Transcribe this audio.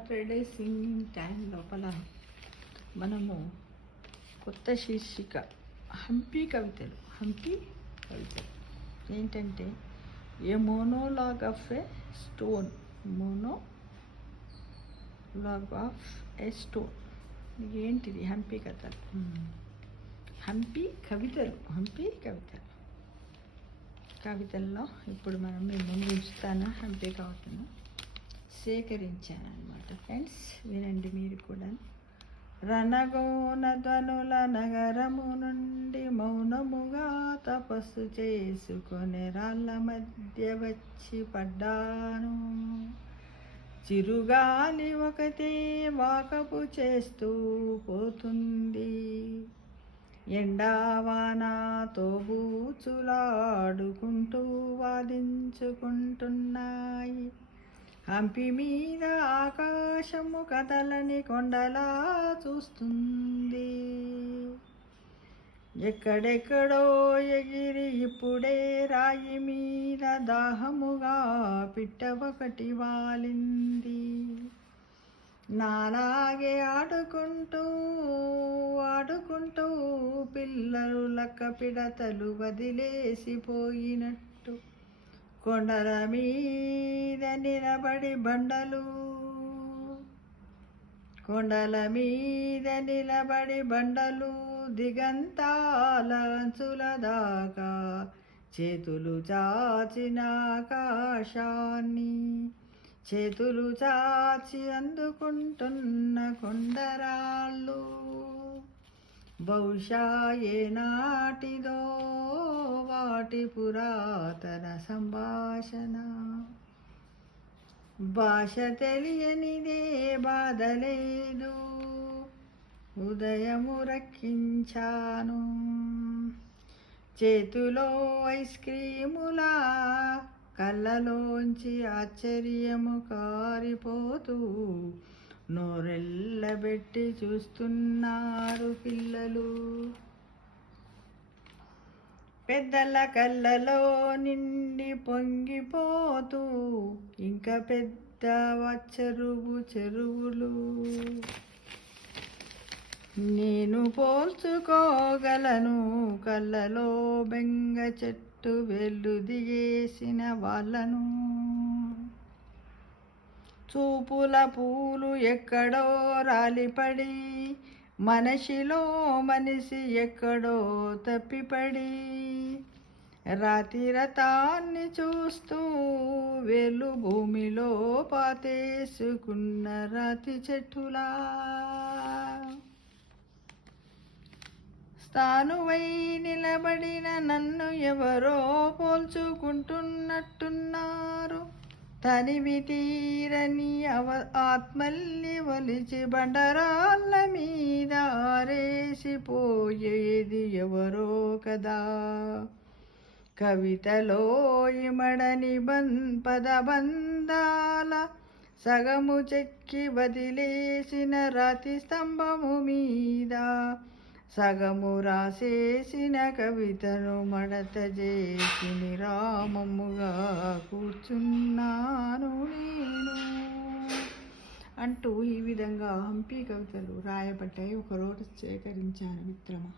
Saturday singing time లోపల మనము కొత్త శీర్షిక హంపి కవితలు ఏంటంటే ఏ మోనోలాగ్ ఆఫ్ ఏ స్టోన్ ఏంటిది హంపి కథలు హంపి కవితల్లో ఇప్పుడు మనం మీ ముందు ఉంచుతాను. హంపి కవితను సేకరించాను అనమాట ఫ్రెండ్స్, వినండి మీరు కూడా. రణగోన ధ్వనుల నగరము నుండి మౌనముగా తపస్సు చేసుకొని రాళ్ళ మధ్య వచ్చి పడ్డాను. చిరుగాలి ఒకటే వాకపు చేస్తూ పోతుంది. ఎండావానాతో బూచులాడుకుంటూ వాదించుకుంటున్నాయి. హంపి మీద ఆకాశము కదలని కొండలా చూస్తుంది. ఎక్కడెక్కడో ఎగిరి ఇప్పుడే రాయి మీద దాహముగా పిట్ట ఒకటి వాలింది. నాలాగే ఆడుకుంటూ పిల్లలు లక్క పిడతలు వదిలేసిపోయినట్టు కొండల మీద నిలబడి బండలు దిగంతాల అంచుల దాకా చేతులు చాచిన ఆకాశాన్ని చాచి అందుకుంటున్న కొండరాళ్ళు. బహుశా ఏనాటిదో వాటి పురాతన సంభాషణ. భాష తెలియనిదే బాధ లేదు. ఉదయము రక్కించాను చేతిలో ఐస్ క్రీములా, కళ్ళలోంచి ఆశ్చర్యము కారిపోతూ నోరెల్లబెట్టి చూస్తున్నారు పిల్లలు. పెద్దల కళ్ళలో నిండి పొంగిపోతూ ఇంకా పెద్ద చెరువులు. నేను పోల్చుకోగలను కళ్ళలో బెంగ చెట్టు వెళ్ళు దిగేసిన వాళ్ళను. చూపుల పూలు ఎక్కడో రాలిపడి మనిషిలో మనిషి ఎక్కడో తప్పిపడి రాతి రథాన్ని చూస్తూ వేలు భూమిలో పాతేసుకున్న రాతి చెట్టులా. స్థానువై నిలబడిన నన్ను ఎవరో పోల్చుకుంటున్నట్టున్నారు. తనివి తీరని ఆత్మల్ని ఒలిచి బండరాళ్ళ మీద ఆరేసిపోయేది ఎవరో కదా. కవితలో ఇమడని పదబంధాల సగము చెక్కి వదిలేసిన రాతి స్తంభము మీద సగము రాసేసిన కవితను మడత చేసి నిరామముగా కూర్చున్నాను నేను అంటూ ఈ విధంగా హంపి కవితలు రాయబడ్డాయి. ఒకరోజు సేకరించాను మిత్రమా.